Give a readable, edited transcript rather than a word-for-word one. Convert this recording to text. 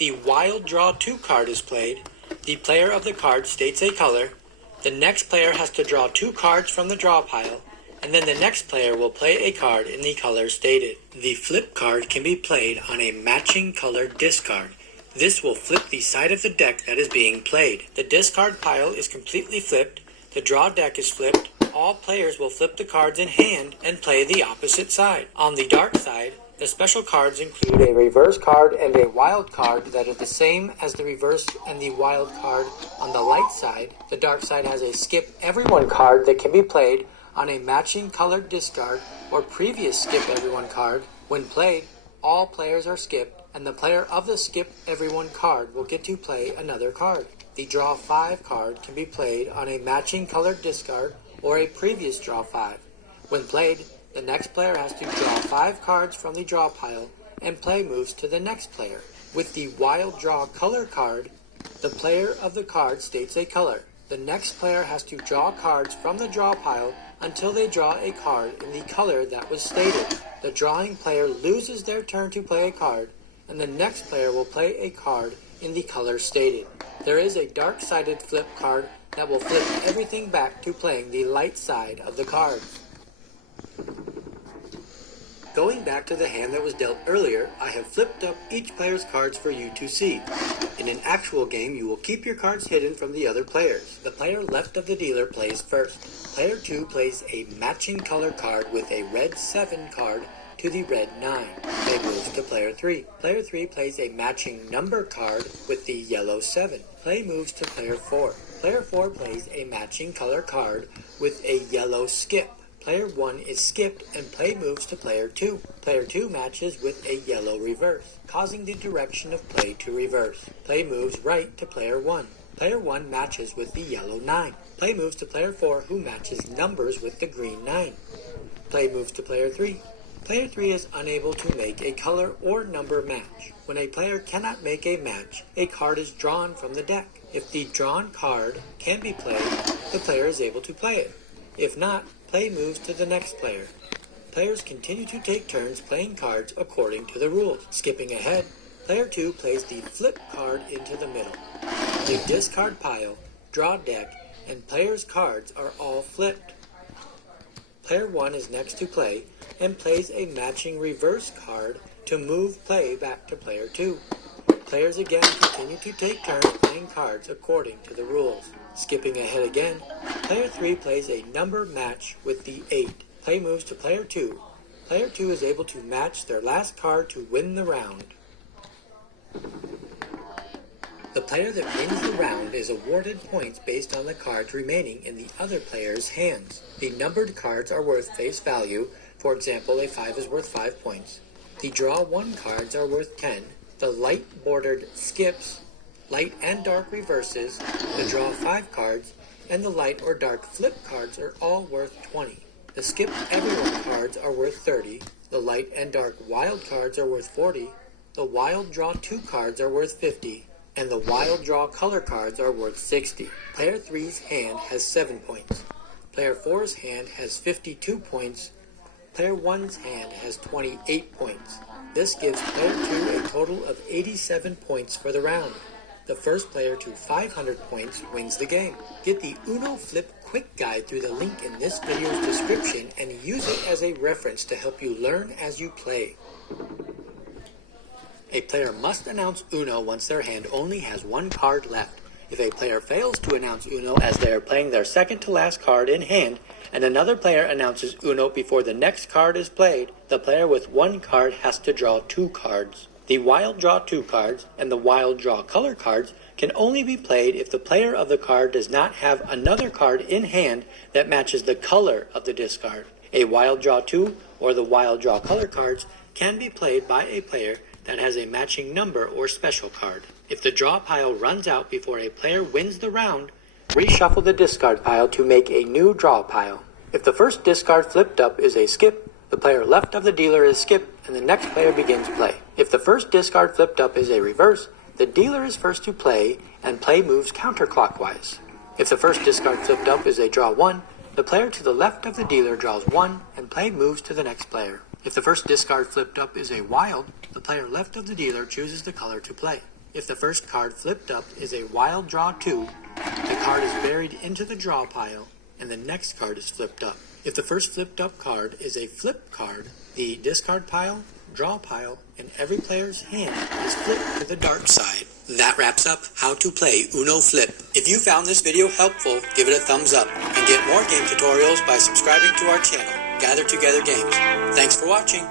The Wild Draw 2 card is played. The player of the card states a color. The next player has to draw 2 cards from the draw pile, and then the next player will play a card in the color stated. The flip card can be played on a matching color discard. This will flip the side of the deck that is being played. The discard pile is completely flipped. The draw deck is flipped. All players will flip the cards in hand and play the opposite side. On the dark side, the special cards include a reverse card and a wild card that are the same as the reverse and the wild card on the light side. The dark side has a skip everyone card that can be played on a matching colored discard or previous skip everyone card. When played, all players are skipped, and the player of the skip everyone card will get to play another card. The draw 5 card can be played on a matching colored discard or a previous draw 5. When played, the next player has to draw 5 cards from the draw pile and play moves to the next player. With the Wild Draw color card, the player of the card states a color. The next player has to draw cards from the draw pile until they draw a card in the color that was stated. The drawing player loses their turn to play a card, and the next player will play a card in the color stated. There is a dark-sided flip card that will flip everything back to playing the light side of the card. Going back to the hand that was dealt earlier, I have flipped up each player's cards for you to see. In an actual game, you will keep your cards hidden from the other players. The player left of the dealer plays first. Player 2 plays a matching color card with a red 7 card to the red 9. Play moves to player 3. Player 3 plays a matching number card with the yellow 7. Play moves to player 4. Player 4 plays a matching color card with a yellow skip. Player 1 is skipped and play moves to player 2. Player 2 matches with a yellow reverse, causing the direction of play to reverse. Play moves right to player 1. Player 1 matches with the yellow 9. Play moves to player 4, who matches numbers with the green 9. Play moves to player 3. Player 3 is unable to make a color or number match. When a player cannot make a match, a card is drawn from the deck. If the drawn card can be played, the player is able to play it. If not, play moves to the next player. Players continue to take turns playing cards according to the rules. Skipping ahead, player 2 plays the flip card into the middle. The discard pile, draw deck, and players' cards are all flipped. Player 1 is next to play and plays a matching reverse card to move play back to player 2. Players again continue to take turns playing cards according to the rules. Skipping ahead again, player 3 plays a number match with the 8. Play moves to player 2. Player 2 is able to match their last card to win the round. The player that wins the round is awarded points based on the cards remaining in the other player's hands. The numbered cards are worth face value. For example, a 5 is worth 5 points. The draw 1 cards are worth 10. The light bordered skips, light and dark reverses, the draw 5 cards, and the light or dark flip cards are all worth 20. The skip everyone cards are worth 30. The light and dark wild cards are worth 40. The wild draw 2 cards are worth 50. And the wild draw color cards are worth 60. Player 3's hand has 7 points. Player 4's hand has 52 points. Player 1's hand has 28 points. This gives player 2 a total of 87 points for the round. The first player to 500 points wins the game. Get the Uno Flip Quick Guide through the link in this video's description and use it as a reference to help you learn as you play. A player must announce Uno once their hand only has 1 card left. If a player fails to announce Uno as they are playing their second to last card in hand, and another player announces Uno before the next card is played, the player with 1 card has to draw 2 cards. The Wild Draw 2 cards and the Wild Draw color cards can only be played if the player of the card does not have another card in hand that matches the color of the discard. A Wild Draw 2 or the Wild Draw color cards can be played by a player that has a matching number or special card. If the draw pile runs out before a player wins the round, reshuffle the discard pile to make a new draw pile. If the first discard flipped up is a skip, the player left of the dealer is skipped and the next player begins play. If the first discard flipped up is a reverse, the dealer is first to play and play moves counterclockwise. If the first discard flipped up is a draw 1, the player to the left of the dealer draws 1 and play moves to the next player. If the first discard flipped up is a wild, the player left of the dealer chooses the color to play. If the first card flipped up is a wild draw 2, the card is buried into the draw pile, and the next card is flipped up. If the first flipped up card is a flip card, the discard pile, draw pile, and every player's hand is flipped to the dark side. That wraps up how to play Uno Flip. If you found this video helpful, give it a thumbs up, and get more game tutorials by subscribing to our channel, Gather Together Games. Thanks for watching.